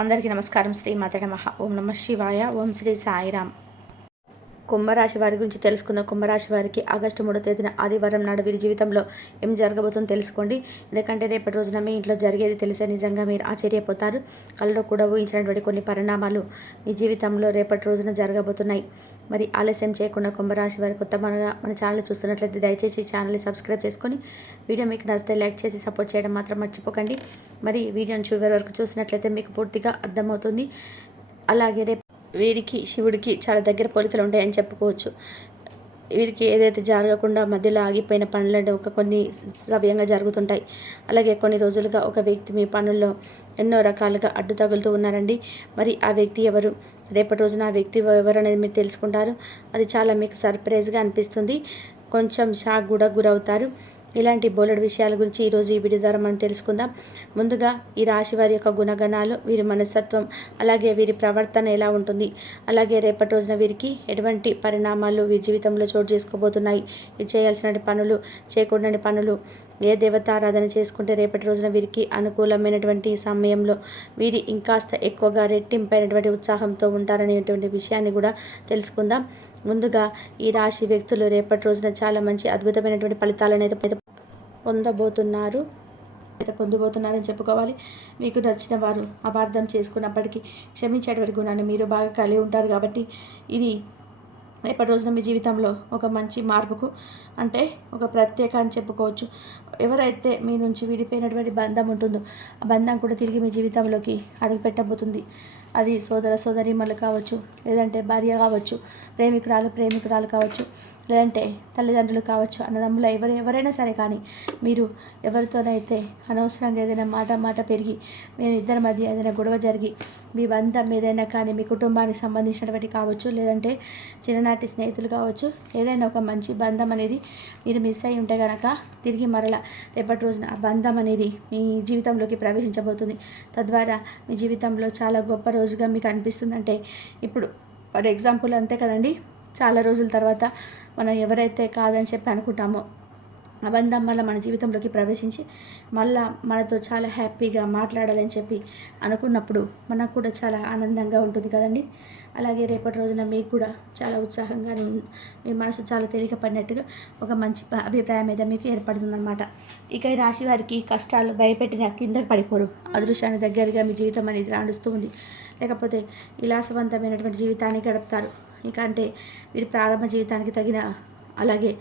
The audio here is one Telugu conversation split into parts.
అందరికీ నమస్కారం. శ్రీ మాత నమ. ఓం నమ శివాయ. ఓం శ్రీ సాయిరామ్. కుంభరాశి వారి గురించి తెలుసుకున్న కుంభరాశి వారికి ఆగస్టు మూడో తేదీన ఆదివారం నాడు వీరి జీవితంలో ఏం జరగబోతుందో తెలుసుకోండి. ఎందుకంటే రేపటి రోజున మీ ఇంట్లో జరిగేది తెలిసే నిజంగా మీరు ఆశ్చర్యపోతారు. కళ్ళలో కూడా ఊహించినటువంటి కొన్ని పరిణామాలు మీ జీవితంలో రేపటి రోజున జరగబోతున్నాయి. మరి ఆలస్యం చేయకుండా కుంభరాశి వారి కొత్త మన మన ఛానల్ చూస్తున్నట్లయితే దయచేసి ఛానల్ని సబ్స్క్రైబ్ చేసుకొని వీడియో మీకు నచ్చితే లైక్ చేసి సపోర్ట్ చేయడం మాత్రం మర్చిపోకండి. మరి వీడియోని చివరి వరకు చూసినట్లయితే మీకు పూర్తిగా అర్థమవుతుంది. అలాగే రేపు వీరికి శివుడికి చాలా దగ్గర పోలికలు ఉంటాయని చెప్పుకోవచ్చు. వీరికి ఏదైతే జరగకుండా మధ్యలో ఆగిపోయిన పనులను ఒక కొన్ని సవ్యంగా జరుగుతుంటాయి. అలాగే కొన్ని రోజులుగా ఒక వ్యక్తి మీ పనుల్లో ఎన్నో రకాలుగా అడ్డు తగులుతూ ఉన్నారండి. మరి ఆ వ్యక్తి ఎవరు? రేపటి రోజున ఆ వ్యక్తి ఎవరు అనేది మీరు తెలుసుకుంటారు. అది చాలా మీకు సర్ప్రైజ్గా అనిపిస్తుంది. కొంచెం షాక్ కూడా గురవుతారు. ఇలాంటి బోలెడు విషయాల గురించి ఈరోజు ఈ వీడియో ద్వారా మనం తెలుసుకుందాం. ముందుగా ఈ రాశి వారి యొక్క గుణగణాలు వీరి మనస్తత్వం అలాగే వీరి ప్రవర్తన ఎలా ఉంటుంది. అలాగే రేపటి రోజున వీరికి ఎటువంటి పరిణామాలు వీరి జీవితంలో చోటు చేసుకోబోతున్నాయి. చేయాల్సిన పనులు చేయకూడని పనులు ఏ దేవతారాధన చేసుకుంటే రేపటి రోజున వీరికి అనుకూలమైనటువంటి సమయంలో వీరి ఇంకాస్త ఎక్కువగా రెట్టింపైనటువంటి ఉత్సాహంతో ఉంటారనేటువంటి విషయాన్ని కూడా తెలుసుకుందాం. ముందుగా ఈ రాశి వ్యక్తులు రేపటి రోజున చాలా మంచి అద్భుతమైనటువంటి ఫలితాలను అయితే పొందబోతున్నారు. అయితే పొందబోతున్నారని చెప్పుకోవాలి. మీకు నచ్చిన వారు అపార్థం చేసుకున్నప్పటికీ క్షమించేటువంటి గుణాన్ని మీరు బాగా కలిగి ఉంటారు కాబట్టి ఇది రేపటి రోజున మీ జీవితంలో ఒక మంచి మార్పుకు అంటే ఒక ప్రత్యేక అని చెప్పుకోవచ్చు. ఎవరైతే మీ నుంచి విడిపోయినటువంటి బంధం ఉంటుందో ఆ బంధం కూడా తిరిగి మీ జీవితంలోకి అడుగుపెట్టబోతుంది. అది సోదర సోదరిమలు కావచ్చు లేదంటే భార్య కావచ్చు ప్రేమికురాలు ప్రేమికురాలు కావచ్చు. లేదంటే తల్లిదండ్రులు కావచ్చు అన్నదమ్ముల ఎవరు ఎవరైనా సరే కానీ మీరు ఎవరితోనైతే అనవసరంగా ఏదైనా మాట మాట పెరిగి మీరు ఇద్దరి మధ్య ఏదైనా గొడవ జరిగి మీ బంధం ఏదైనా కానీ మీ కుటుంబానికి సంబంధించినటువంటి కావచ్చు లేదంటే చిన్ననాటి స్నేహితులు కావచ్చు ఏదైనా ఒక మంచి బంధం అనేది మీరు మిస్ అయి ఉంటే కనుక తిరిగి మరల రేపటి రోజున ఆ బంధం అనేది మీ జీవితంలోకి ప్రవేశించబోతుంది. తద్వారా మీ జీవితంలో చాలా గొప్ప రోజుగా మీకు అనిపిస్తుందంటే ఇప్పుడు ఫర్ ఎగ్జాంపుల్ అంతే కదండి చాలా రోజుల తర్వాత మనం ఎవరైతే కాదని చెప్పి అనుకుంటామో ఆ బంధం మన జీవితంలోకి ప్రవేశించి మళ్ళా మనతో చాలా హ్యాపీగా మాట్లాడాలని చెప్పి అనుకున్నప్పుడు మనకు కూడా చాలా ఆనందంగా ఉంటుంది కదండి. అలాగే రేపటి రోజున మీకు కూడా చాలా ఉత్సాహంగా మీ మనసు చాలా తేలిక పడినట్టుగా ఒక మంచి అభిప్రాయం మీద మీకు ఏర్పడుతుందన్నమాట. ఇక ఈ రాశి వారికి కష్టాలు భయపెట్టిన కిందకి పడిపోరు. అదృశ్యాన్ని దగ్గరగా మీ జీవితం అనేది రాణిస్తూ ఉంది. లేకపోతే విలాసవంతమైనటువంటి జీవితాన్ని గడుపుతారు. ఇక అంటే మీరు ప్రారంభ జీవితానికి తగిన అలాగే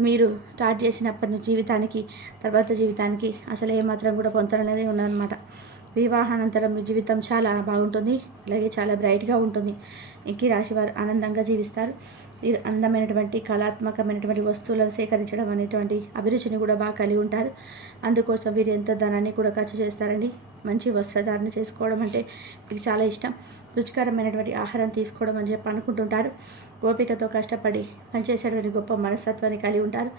మీరు స్టార్ట్ చేసినప్పటి నుంచి జీవితానికి తర్వాత జీవితానికి అసలు ఏమాత్రం కూడా పొంతననేది ఉన్నదన్నమాట వివాహానంతరం మీ జీవితం చాలా బాగుంటుంది అలాగే చాలా బ్రైట్గా ఉంటుంది. ఇంక రాశి వారు ఆనందంగా జీవిస్తారు. వీరు అందమైనటువంటి కళాత్మకమైనటువంటి వస్తువులను సేకరించడం అనేటువంటి అభిరుచిని కూడా బాగా కలిగి ఉంటారు. అందుకోసం వీరు ఎంతో ధనాన్ని కూడా ఖర్చు చేస్తారండి. మంచి వస్త్రధారణ చేసుకోవడం అంటే మీకు చాలా ఇష్టం. రుచికరమైనటువంటి ఆహారం తీసుకోవడం అని చెప్పి అనుకుంటుంటారు. ఓపికతో కష్టపడి పనిచేసేటువంటి గొప్ప మనస్తత్వాన్ని కలిగి ఉంటారు.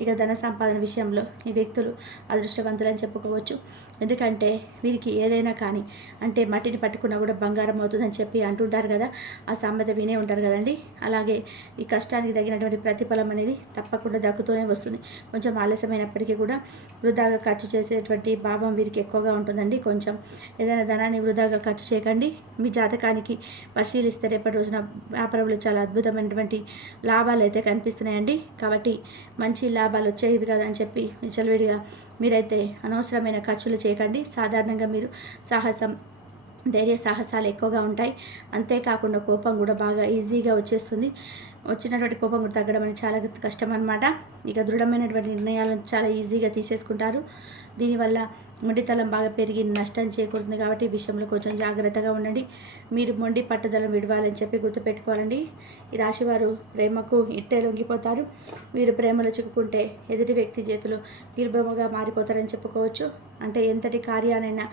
ఇక ధన సంపాదన విషయంలో ఈ వ్యక్తులు అదృష్టవంతులని చెప్పుకోవచ్చు. ఎందుకంటే వీరికి ఏదైనా కానీ అంటే మట్టిని పట్టుకున్నా కూడా బంగారం అవుతుందని చెప్పి అంటుంటారు కదా ఆ సామెత వినే ఉంటారు కదండి. అలాగే ఈ కష్టానికి తగినటువంటి ప్రతిఫలం అనేది తప్పకుండా దక్కుతూనే వస్తుంది. కొంచెం ఆలస్యమైనప్పటికీ కూడా వృధాగా ఖర్చు చేసేటువంటి భావం వీరికి ఎక్కువగా ఉంటుందండి. కొంచెం ఏదైనా ధనాన్ని వృధాగా ఖర్చు చేయకండి. మీ జాతకానికి పరిశీలిస్తే రేపటి రోజున వ్యాపారంలో చాలా అద్భుతమైనటువంటి లాభాలు అయితే కనిపిస్తున్నాయండి. కాబట్టి మంచి లాభాలు వచ్చేవి కదా అని చెప్పి విచలవిడిగా మీరైతే అనవసరమైన ఖర్చులు చేయకండి. సాధారణంగా మీరు సాహసం ధైర్య సాహసాలు ఎక్కువగా ఉంటాయి. అంతేకాకుండా కోపం కూడా బాగా ఈజీగా వచ్చేస్తుంది. వచ్చినటువంటి కోపం కూడా తగ్గడం అనేది చాలా కష్టం అనమాట ఇక దృఢమైనటువంటి నిర్ణయాలను చాలా ఈజీగా తీసేసుకుంటారు. దీనివల్ల మొండితనం బాగా పెరిగి నష్టం చేకూరుతుంది కాబట్టి ఈ విషయంలో కొంచెం జాగ్రత్తగా ఉండండి. మీరు మొండి పట్టుదల విడవాలని చెప్పి గుర్తుపెట్టుకోవాలండి. ఈ రాశివారు ప్రేమకు ఇట్టే లొంగిపోతారు. మీరు ప్రేమలో చిక్కుకుంటే ఎదుటి వ్యక్తి చేతులు కీర్బొమ్మగా మారిపోతారని చెప్పుకోవచ్చు. అంటే ఎంతటి కార్యానైనా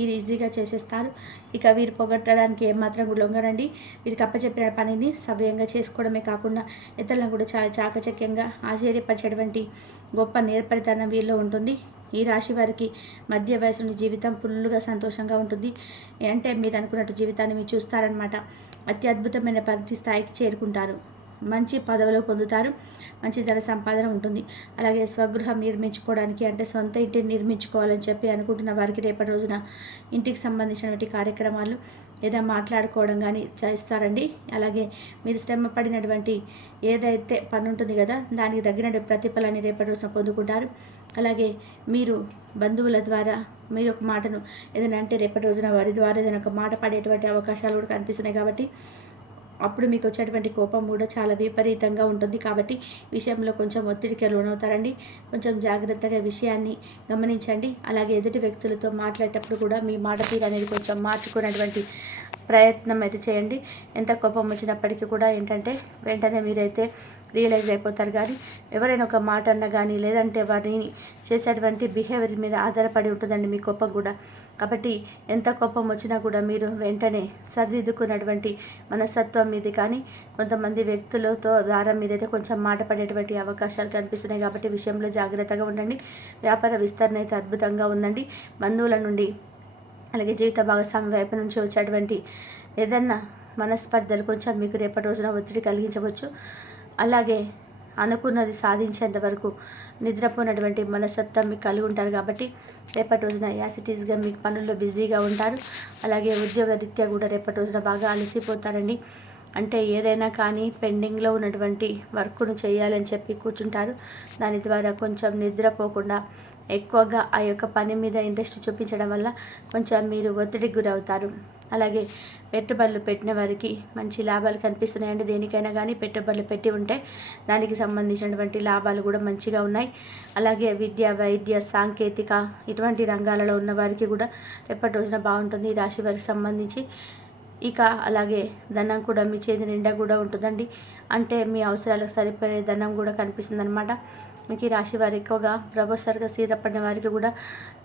ఇది ఈజీగా చేసేస్తారు. ఇక వీరు పొగట్టడానికి ఏమాత్రం లొంగరండి. వీరికి అప్పచెప్పిన పనిని సవ్యంగా చేసుకోవడమే కాకుండా ఇతరులను కూడా చాలా చాకచక్యంగా ఆశ్చర్యపరిచేటువంటి గొప్ప నేర్పరితనం వీరిలో ఉంటుంది. ఈ రాశి వారికి మధ్య వయసుని జీవితం పుల్లుగా సంతోషంగా ఉంటుంది. అంటే మీరు అనుకున్నట్టు జీవితాన్ని మీరు చూస్తారనమాట అతి అద్భుతమైన పరిధి స్థాయికి చేరుకుంటారు. మంచి పదవులు పొందుతారు. మంచి ధన సంపాదన ఉంటుంది. అలాగే స్వగృహం నిర్మించుకోవడానికి అంటే సొంత ఇంటిని నిర్మించుకోవాలని చెప్పి అనుకుంటున్న వారికి రేపటి రోజున ఇంటికి సంబంధించినటువంటి కార్యక్రమాలు లేదా మాట్లాడుకోవడం కానీ చేస్తారండి. అలాగే మీరు శ్రమ పడినటువంటి ఏదైతే పని ఉంటుంది కదా దానికి తగినటువంటి ప్రతిఫలాన్ని రేపటి రోజున పొందుకుంటారు. అలాగే మీరు బంధువుల ద్వారా మీరు ఒక మాటను ఏదైనా అంటే రేపటి రోజున వారి ద్వారా ఏదైనా ఒక మాట పడేటువంటి అవకాశాలు కూడా కనిపిస్తున్నాయి కాబట్టి అప్పుడు మీకు వచ్చేటువంటి కోపం కూడా చాలా విపరీతంగా ఉంటుంది. కాబట్టి విషయంలో కొంచెం ఒత్తిడికి లోనవుతారండి. కొంచెం జాగ్రత్తగా విషయాన్ని గమనించండి. అలాగే ఎదుటి వ్యక్తులతో మాట్లాడేటప్పుడు కూడా మీ మాట తీరు అనేది కొంచెం మార్చుకునేటువంటి ప్రయత్నం అయితే చేయండి. ఎంత కోపం వచ్చినప్పటికీ కూడా ఏంటంటే వెంటనే మీరైతే రియలైజ్ అయిపోతారు. కానీ ఎవరైనా ఒక మాట అన్న కానీ లేదంటే వారిని చేసేటువంటి బిహేవియర్ మీద ఆధారపడి ఉంటుందండి మీ కోపం కూడా. కాబట్టి ఎంత కోపం వచ్చినా కూడా మీరు వెంటనే సరిదిద్దుకున్నటువంటి మనస్తత్వం మీది. కానీ కొంతమంది వ్యక్తులతో ద్వారా మీదైతే కొంచెం మాట పడేటువంటి అవకాశాలు కనిపిస్తున్నాయి కాబట్టి విషయంలో జాగ్రత్తగా ఉండండి. వ్యాపార విస్తరణ అయితే అద్భుతంగా ఉందండి. బంధువుల నుండి అలాగే జీవిత భాగస్వామి వైపు నుంచి వచ్చేటువంటి ఏదన్నా మనస్పర్ధలు కొంచెం మీకు రేపటి రోజున ఒత్తిడి కలిగించవచ్చు. అలాగే అనుకున్నది సాధించేంత వరకు నిద్రపోయినటువంటి మనస్తత్వం మీకు కలిగి ఉంటారు కాబట్టి రేపటి రోజున యాసిటీస్గా మీకు పనుల్లో బిజీగా ఉంటారు. అలాగే ఉద్యోగ రీత్యా కూడా రేపటి రోజున బాగా అలసిపోతారండి. అంటే ఏదైనా కానీ పెండింగ్లో ఉన్నటువంటి వర్క్ను చేయాలని చెప్పి కూర్చుంటారు. దాని ద్వారా కొంచెం నిద్రపోకుండా ఎక్కువగా ఆ యొక్క పని మీద ఇంట్రెస్ట్ చూపించడం వల్ల కొంచెం మీరు ఒత్తిడికి గురవుతారు. అలాగే పెట్టుబడులు పెట్టిన వారికి మంచి లాభాలు కనిపిస్తున్నాయండి. దేనికైనా కానీ పెట్టుబడులు పెట్టి ఉంటే దానికి సంబంధించినటువంటి లాభాలు కూడా మంచిగా ఉన్నాయి. అలాగే విద్య వైద్య సాంకేతిక ఇటువంటి రంగాలలో ఉన్న వారికి కూడా రేపటి రోజున బాగుంటుంది. ఈ రాశి వారికి సంబంధించి ఇక అలాగే ధనం కూడా మీ చేతి నిండా కూడా ఉంటుందండి. అంటే మీ అవసరాలకు సరిపడే ధనం కూడా కనిపిస్తుంది అనమాట మీకు ఈ రాశి వారు ఎక్కువగా ప్రొఫెసర్గా స్థిరపడిన వారికి కూడా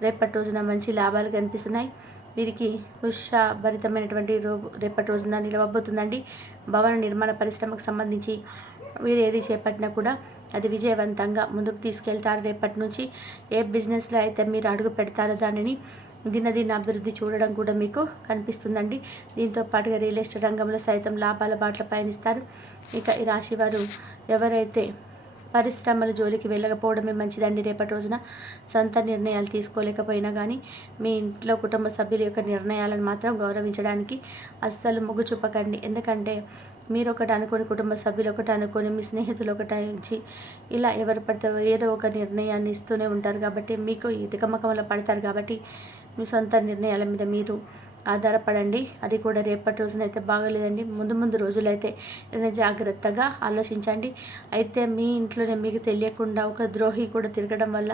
రేపటి రోజున మంచి లాభాలు కనిపిస్తున్నాయి. వీరికి ఉత్సాహభరితమైనటువంటి రో రేపటి రోజున నిలవబోతుందండి. భవన నిర్మాణ పరిశ్రమకు సంబంధించి వీరు ఏది చేపట్టినా కూడా అది విజయవంతంగా ముందుకు తీసుకెళ్తారు. రేపటి నుంచి ఏ బిజినెస్లో అయితే మీరు అడుగు పెడతారో దానిని దినదిన అభివృద్ధి చూడడం కూడా మీకు కనిపిస్తుందండి. దీంతో పాటుగా రియల్ ఎస్టేట్ రంగంలో సైతం లాభాల బాటలు పయనిస్తారు. ఇక ఈ రాశి వారు ఎవరైతే పరిశ్రమల జోలికి వెళ్ళకపోవడమే మంచిదండి. రేపటి రోజున సొంత నిర్ణయాలు తీసుకోలేకపోయినా కానీ మీ ఇంట్లో కుటుంబ సభ్యుల యొక్క నిర్ణయాలను మాత్రం గౌరవించడానికి అస్సలు మొగ్గు చూపకండి. ఎందుకంటే మీరు ఒకటి అనుకుని కుటుంబ సభ్యులు ఒకటి అనుకుని మీ స్నేహితులు ఒకటి ఇచ్చి ఇలా ఎవరు పడితే ఏదో ఒక నిర్ణయాన్ని ఇస్తూనే ఉంటారు. కాబట్టి మీకు ఈ తికమకమలో పడతారు కాబట్టి మీ సొంత నిర్ణయాల మీద మీరు ఆధారపడండి. అది కూడా రేపటి రోజునైతే బాగలేదండి. ముందు ముందు రోజులైతే ఏదైనా జాగ్రత్తగా ఆలోచించండి. అయితే మీ ఇంట్లోనే మీకు తెలియకుండా ఒక ద్రోహి కూడా తిరగడం వల్ల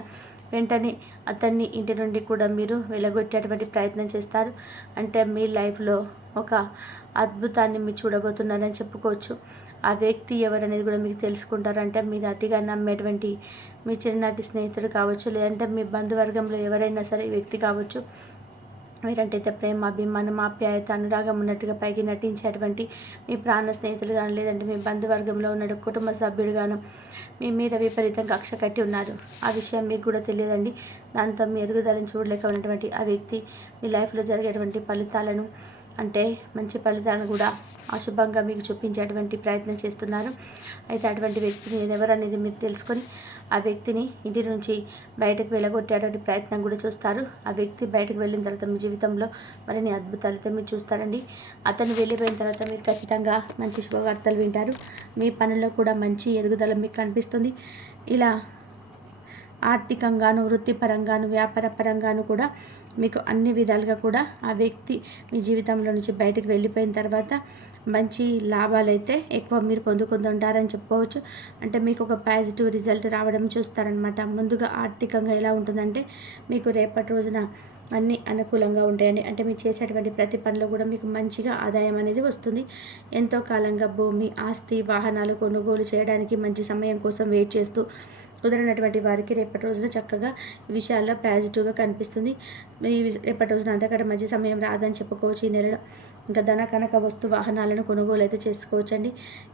వెంటనే అతన్ని ఇంటి నుండి కూడా మీరు వెలగొట్టేటువంటి ప్రయత్నం చేస్తారు. అంటే మీ లైఫ్లో ఒక అద్భుతాన్ని మీరు చూడబోతున్నారని చెప్పుకోవచ్చు. ఆ వ్యక్తి ఎవరనేది కూడా మీకు తెలుసుకుంటారు. అంటే మీరు అతిగా నమ్మేటువంటి మీ చిన్ననాటి స్నేహితుడు కావచ్చు లేదంటే మీ బంధువర్గంలో ఎవరైనా సరే వ్యక్తి కావచ్చు. మీరంటైతే ప్రేమ అభిమానం ఆప్యాయత అనురాగం ఉన్నట్టుగా పైకి నటించేటువంటి మీ ప్రాణ స్నేహితులు కానీ లేదంటే మీ బంధువర్గంలో ఉన్న కుటుంబ సభ్యుడుగాను మీ మీద విపరీతంగా కక్ష కట్టి ఉన్నారు. ఆ విషయం మీకు కూడా తెలియదండి. దాంతో మీ ఎదుగుదలను చూడలేక ఉన్నటువంటి ఆ వ్యక్తి మీ లైఫ్లో జరిగేటువంటి ఫలితాలను అంటే మంచి ఫలితాలను కూడా అశుభంగా మీకు చూపించేటువంటి ప్రయత్నం చేస్తున్నారు. అయితే అటువంటి వ్యక్తిని ఎవరనేది మీరు తెలుసుకొని ఆ వ్యక్తిని ఇంటి నుంచి బయటకు వెళ్ళగొట్టేటువంటి ప్రయత్నం కూడా చూస్తారు. ఆ వ్యక్తి బయటకు వెళ్ళిన తర్వాత మీ జీవితంలో మరిన్ని అద్భుతాలు అయితే మీరు చూస్తారండి. అతను వెళ్ళిపోయిన తర్వాత మీరు ఖచ్చితంగా మంచి శుభవార్తలు వింటారు. మీ పనుల్లో కూడా మంచి ఎదుగుదల మీకు కనిపిస్తుంది. ఇలా ఆర్థికంగాను వృత్తిపరంగాను వ్యాపార పరంగాను కూడా మీకు అన్ని విధాలుగా కూడా ఆ వ్యక్తి మీ జీవితంలో నుంచి బయటకు వెళ్ళిపోయిన తర్వాత మంచి లాభాలు అయితే ఎక్కువ మీరు పొందుకుంటుంటారని చెప్పుకోవచ్చు. అంటే మీకు ఒక పాజిటివ్ రిజల్ట్ రావడం చూస్తారనమాట ముందుగా ఆర్థికంగా ఎలా ఉంటుందంటే మీకు రేపటి రోజున అన్నీ అనుకూలంగా ఉంటాయండి. అంటే మీరు చేసేటువంటి ప్రతి పనిలో కూడా మీకు మంచిగా ఆదాయం అనేది వస్తుంది. ఎంతో కాలంగా భూమి ఆస్తి వాహనాలు కొనుగోలు చేయడానికి మంచి సమయం కోసం వెయిట్ చేస్తూ కుదరనటువంటి వారికి రేపటి రోజున చక్కగా విషయాల్లో పాజిటివ్గా కనిపిస్తుంది. ఈ రేపటి రోజున అంతకంటే మంచి సమయం రాదని చెప్పుకోవచ్చు ఈ నెలలో. ఇంకా ధన కనక వస్తు వాహనాలను కొనుగోలు అయితే చేసుకోవచ్చండి.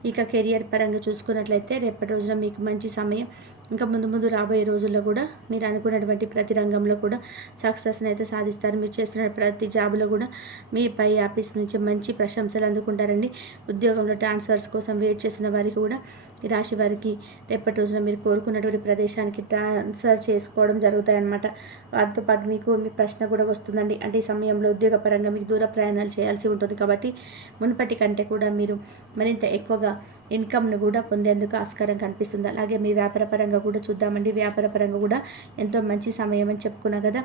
ఇక కెరియర్ పరంగా చూసుకున్నట్లయితే రేపటి రోజున మీకు మంచి సమయం. ఇంకా ముందు ముందు రాబోయే రోజుల్లో కూడా మీరు అనుకున్నటువంటి ప్రతి రంగంలో కూడా సక్సెస్ని అయితే సాధిస్తారు. మీరు చేస్తున్న ప్రతి జాబ్లో కూడా మీ పై ఆఫీస్ నుంచి మంచి ప్రశంసలు అందుకుంటారండి. ఉద్యోగంలో ట్రాన్స్ఫర్స్ కోసం వెయిట్ చేసిన వారికి కూడా ఈ రాశి వారికి రేపటి రోజున మీరు కోరుకున్నటువంటి ప్రదేశానికి ట్రాన్స్ఫర్ చేసుకోవడం జరుగుతాయన్నమాట. వాటితో పాటు మీకు మీ ప్రశ్న కూడా వస్తుందండి. అంటే ఈ సమయంలో ఉద్యోగపరంగా మీకు దూర ప్రయాణాలు చేయాల్సి ఉంటుంది కాబట్టి మునుపటి కంటే కూడా మీరు మరింత ఎక్కువగా ఇన్కమ్ను కూడా పొందేందుకు ఆస్కారం కనిపిస్తుంది. అలాగే మీ వ్యాపార పరంగా కూడా చూద్దామండి. వ్యాపార పరంగా కూడా ఎంతో మంచి సమయం అని చెప్పుకున్నా కదా.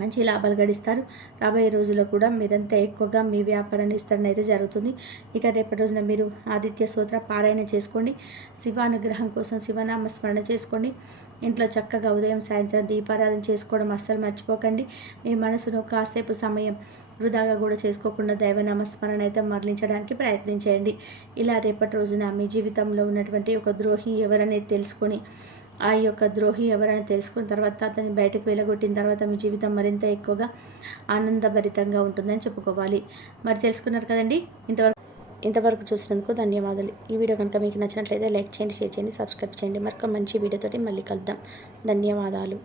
మంచి లాభాలు గడిస్తారు. రాబోయే రోజుల్లో కూడా మీరంతా ఎక్కువగా మీ వ్యాపారాన్ని విస్తరణ అయితే జరుగుతుంది. ఇక రేపటి రోజున మీరు ఆదిత్య సూత్ర పారాయణ చేసుకోండి. శివానుగ్రహం కోసం శివనామ స్మరణ చేసుకోండి. ఇంట్లో చక్కగా ఉదయం సాయంత్రం దీపారాధన చేసుకోవడం అస్సలు మర్చిపోకండి. మీ మనసును కాసేపు సమయం వృధాగా కూడా చేసుకోకుండా దైవనామస్మరణ అయితే మరలించడానికి ప్రయత్నించేయండి ఇలా రేపటి రోజున మీ జీవితంలో ఉన్నటువంటి ఒక ద్రోహి ఎవరనేది తెలుసుకొని ఆ యొక్క ద్రోహి ఎవరైనా తెలుసుకున్న తర్వాత అతని బయటకు వెళ్ళగొట్టిన తర్వాత మీ జీవితం మరింత ఎక్కువగా ఆనందభరితంగా ఉంటుందని చెప్పుకోవాలి. మరి తెలుసుకున్నారు కదండి? ఇంతవరకు ఇంతవరకు చూసినందుకు ధన్యవాదాలు. ఈ వీడియో కనుక మీకు నచ్చినట్లయితే లైక్ చేయండి షేర్ చేయండి సబ్స్క్రైబ్ చేయండి. మరొక మంచి వీడియోతోటి మళ్ళీ కలుద్దాం. ధన్యవాదాలు.